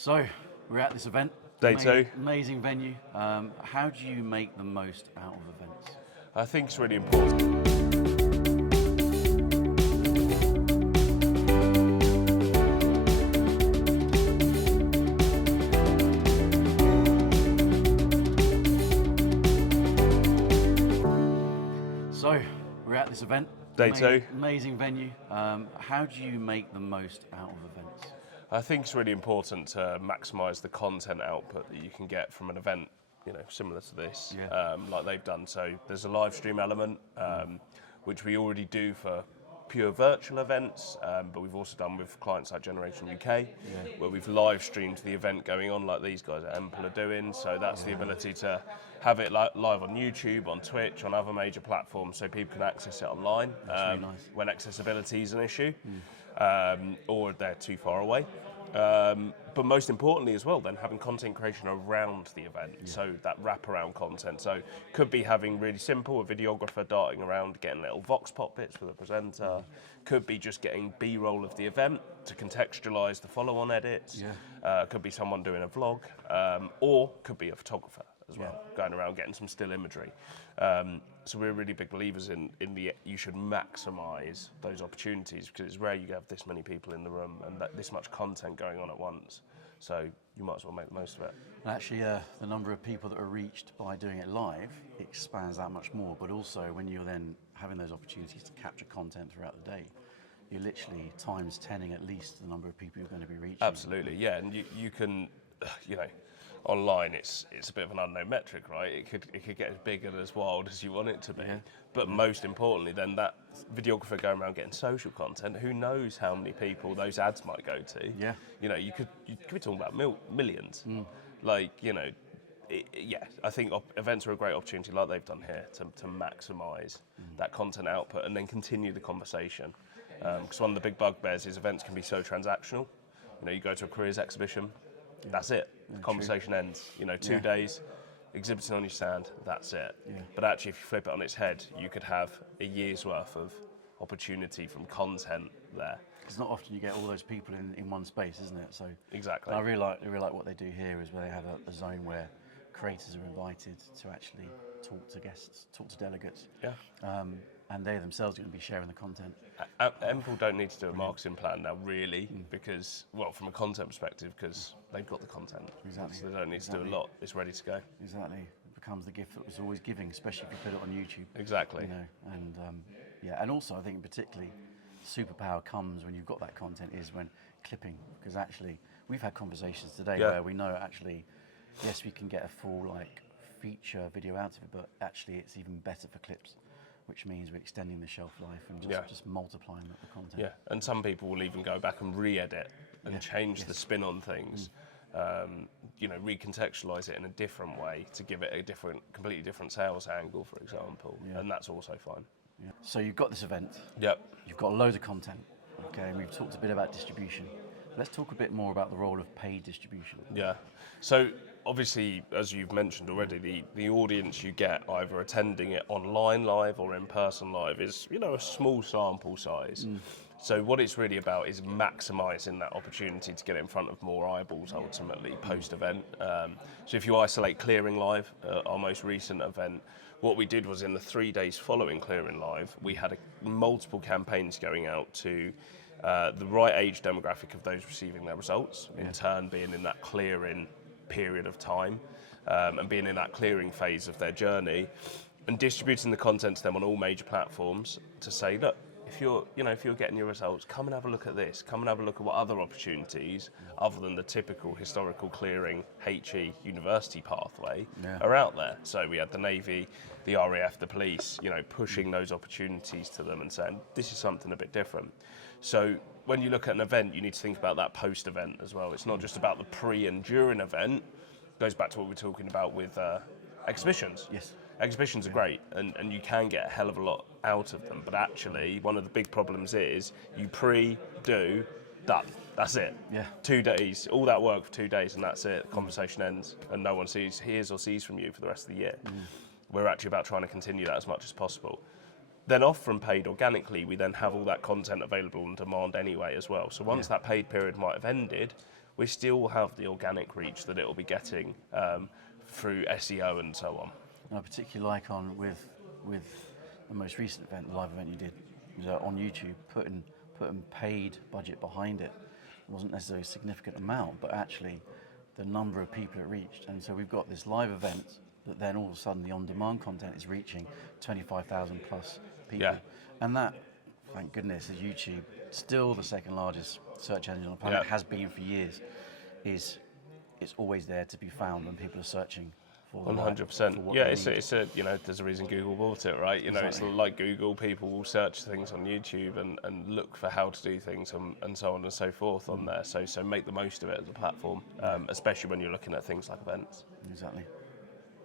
So, we're at this event. Day two. Amazing venue. How do you make the most out of events? I think it's really important. So, we're at this event. Day two. Amazing venue. How do you make the most out of events? I think it's really important to maximise the content output that you can get from an event, similar to this, like they've done. So there's a live stream element, which we already do for pure virtual events, but we've also done with clients like Generation UK, where we've live streamed the event going on, like these guys at Emple are doing. So that's the ability to have it live on YouTube, on Twitch, on other major platforms, so people can access it online really nice. when accessibility is an issue, or they're too far away. But most importantly as well, then having content creation around the event, so that wraparound content. So could be having really simple, a videographer darting around, getting little vox pop bits for the presenter. Could be just getting B-roll of the event to contextualise the follow-on edits. Could be someone doing a vlog, or could be a photographer as well, going around getting some still imagery. So we're really big believers in you should maximise those opportunities, because it's rare you have this many people in the room and this much content going on at once. So you might as well make the most of it. And actually, the number of people that are reached by doing it live expands that much more. But also, when you're then having those opportunities to capture content throughout the day, you're literally times 10ing at least the number of people you're going to be reaching. Absolutely, yeah, and you can, online it's a bit of an unknown metric, right? It could get as big and as wild as you want it to be. But most importantly, then that videographer going around getting social content, who knows how many people those ads might go to? You could be talking about millions. I think events are a great opportunity, like they've done here, to maximise that content output and then continue the conversation. Because one of the big bugbears is events can be so transactional. You go to a careers exhibition, that's it. The conversation ends. 2 days, exhibiting on your stand, that's it. But actually, if you flip it on its head, you could have a year's worth of opportunity from content there. It's not often you get all those people in one space, isn't it? So exactly. I really like what they do here, is where they have a zone where creators are invited to actually talk to guests, talk to delegates. And they themselves are going to be sharing the content. Emple don't need to do a marketing plan now, really, because, well, from a content perspective, because they've got the content. Exactly. So they don't need to do a lot. It's ready to go. Exactly. It becomes the gift that was always giving, especially if you put it on YouTube. Exactly. And also I think particularly superpower comes when you've got that content, is when clipping, because actually we've had conversations today where we know actually, yes, we can get a full feature video out of it, but actually it's even better for clips, which means we're extending the shelf life and just multiplying the content. Yeah, and some people will even go back and re-edit and change the spin on things, recontextualise it in a different way to give it a completely different sales angle, for example, and that's also fine. So you've got this event. You've got loads of content. Okay, and we've talked a bit about distribution. Let's talk a bit more about the role of paid distribution. So obviously, as you've mentioned already, the audience you get either attending it online live or in person live is, a small sample size. So what it's really about is maximising that opportunity to get it in front of more eyeballs ultimately post-event. So if you isolate Clearing Live, our most recent event, what we did was in the 3 days following Clearing Live, we had multiple campaigns going out to the right age demographic of those receiving their results, in turn being in that clearing period of time, and being in that clearing phase of their journey, and distributing the content to them on all major platforms to say, look, if you're getting your results, come and have a look at this. Come and have a look at what other opportunities, other than the typical historical clearing HE university pathway, are out there. So we had the Navy, the RAF, the police, pushing those opportunities to them and saying, this is something a bit different. So when you look at an event, you need to think about that post-event as well. It's not just about the pre and during event. It goes back to what we were talking about with exhibitions. Exhibitions are great, and you can get a hell of a lot out of them, but actually one of the big problems is you do, done. That's it. 2 days, all that work for 2 days, and that's it. The conversation ends, and no one hears or sees from you for the rest of the year. We're actually about trying to continue that as much as possible. Then off from paid organically, we then have all that content available on demand anyway as well. So once that paid period might have ended, we still have the organic reach that it'll be getting through SEO and so on. And I particularly like with the most recent event, the live event you did, was on YouTube, putting paid budget behind it. It wasn't necessarily a significant amount, but actually the number of people it reached. And so we've got this live event that then all of a sudden the on-demand content is reaching 25,000 plus people. Yeah. And that, thank goodness, is YouTube, still the second largest search engine on the planet, has been for years, it's always there to be found when people are searching for 100%. Yeah, it's a there's a reason Google bought it, right? It's like Google. People will search things on YouTube and look for how to do things and so on and so forth on there. So make the most of it as a platform, especially when you're looking at things like events. Exactly.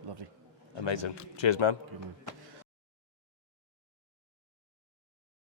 Lovely. Amazing. Cheers, man. Good man.